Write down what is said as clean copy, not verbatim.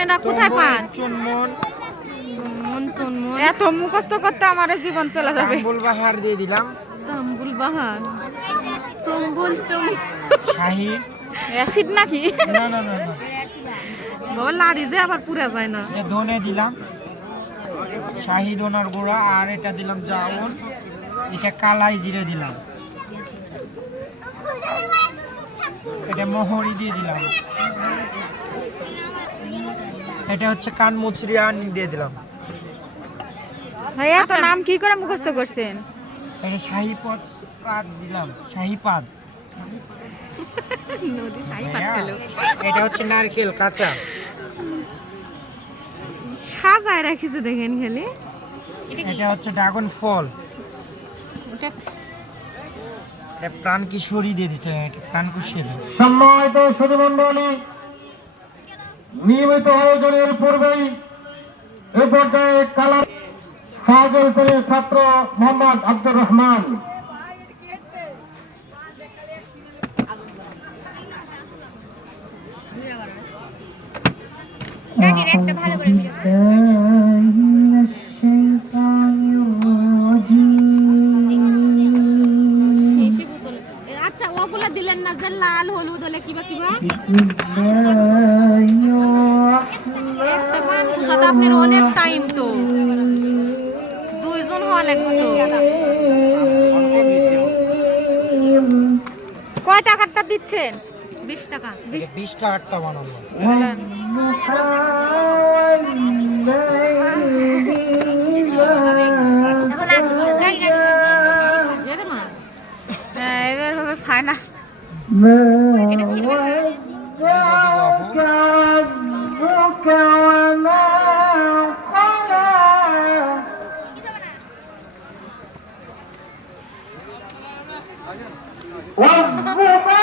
আপনারা কোথায় পান? চুনমুন এত মুখস্থ করতে আমার জীবন চলে যাবে। তাম্বুল বাহার দিয়ে দিলাম। তাম্বুল বাহার, তম্বুল চম, শাহি। অ্যাসিড নাকি? না না না না, বাবা লাড়ি যে আবার পুরা যায় না। এটা ধনে দিলাম, শাহি ধনার গুঁড়া, আর এটা দিলাম জাউন, এটা কালাই জিরে দিলাম, এটা মোহরি দিয়ে দিলাম, এটা হচ্ছে কান মুচড়ি আনি দিয়ে দিলাম। ভাইয়া তো নাম কি করে মুখস্থ করছেন? এটা শাহি পাত দিলাম, শাহি পাত। নদী শাহী পাত খেলো। এটা হচ্ছে নারকেল কাঁচা। সাজায় রাখিছে দেখেন খালি। এটা হচ্ছে ড্রাগন ফল, এটা প্রাণ কিশোরী দিয়ে দিচ্ছে, এটা প্রাণ কিশোরী। সম্মানিত সুধীমণ্ডলী, নিয়মিত আয়োজনের পূর্বেই এ পর্যায়ে কালার ফাজলপুরের ছাত্র মোহাম্মদ আব্দুর রহমান একটা ভালো করে আচ্ছা ওগুলা দিলেন না যে লাল হলুদ হলে কিবা কিবা একটা মান বুঝাতে আপনার অনেক টাইম তো, দুইজন হওয়া লাগবে তো। কয় টাকারটা দিচ্ছেন? 20 টাকা। 20 টাকারটা বানাবো। হ্যাঁ এবার হবে ফাইনা। والضباب